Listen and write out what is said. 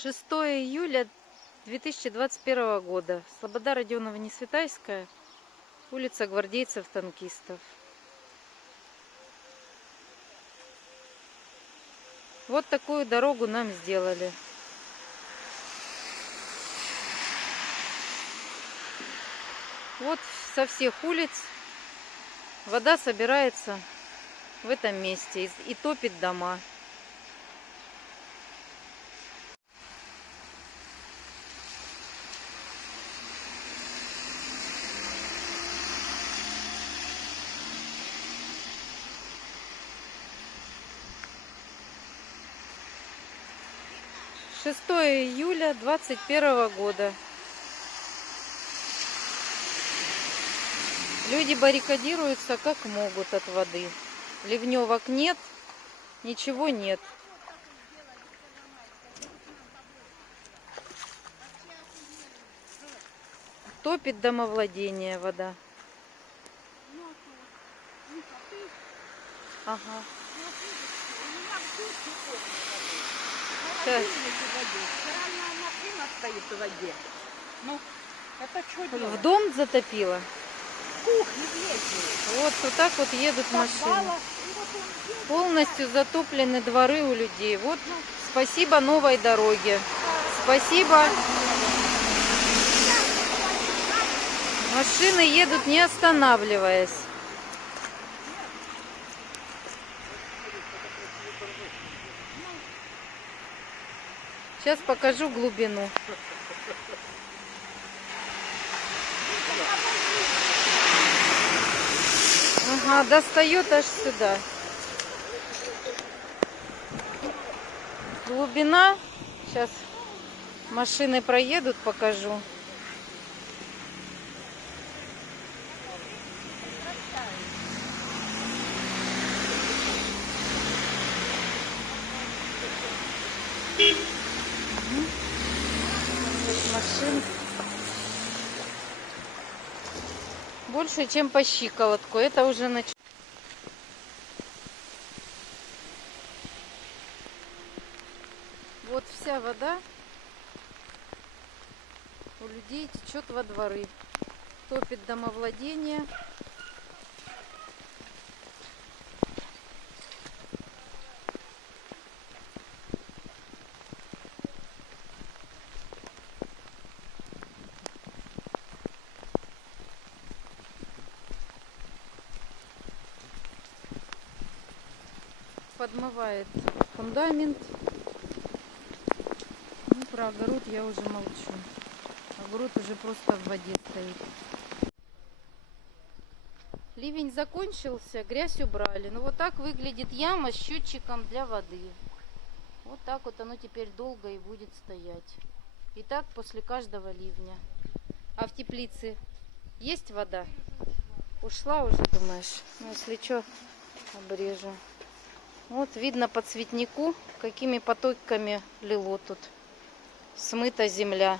6 июля 2021 года. Слобода Родионова-Несветайская, улица Гвардейцев-Танкистов. Вот такую дорогу нам сделали. Вот со всех улиц вода собирается в этом месте и топит дома. Шестое июля 2021 года. Люди баррикадируются как могут от воды. Ливневок нет, ничего нет. Топит домовладение вода. Ага. Сейчас. В дом затопило? Вот так вот едут машины. Полностью затоплены дворы у людей. Вот спасибо новой дороге. Спасибо. Машины едут не останавливаясь. Сейчас покажу глубину. Ага, достает аж сюда. Глубина. Сейчас машины проедут, покажу. Машин больше, чем по щиколотку. Это уже Вот вся вода у людей течет во дворы, топит домовладение. Подмывает фундамент. Ну, про огород я уже молчу. Огород уже просто в воде стоит. Ливень закончился, грязь убрали. Ну вот так выглядит яма с счетчиком для воды. Вот так вот оно теперь долго и будет стоять. И так после каждого ливня. А в теплице есть вода? Ушла уже, думаешь? Ну, если что, обрежу. Вот видно по цветнику, какими потоками лило тут. Смыта земля.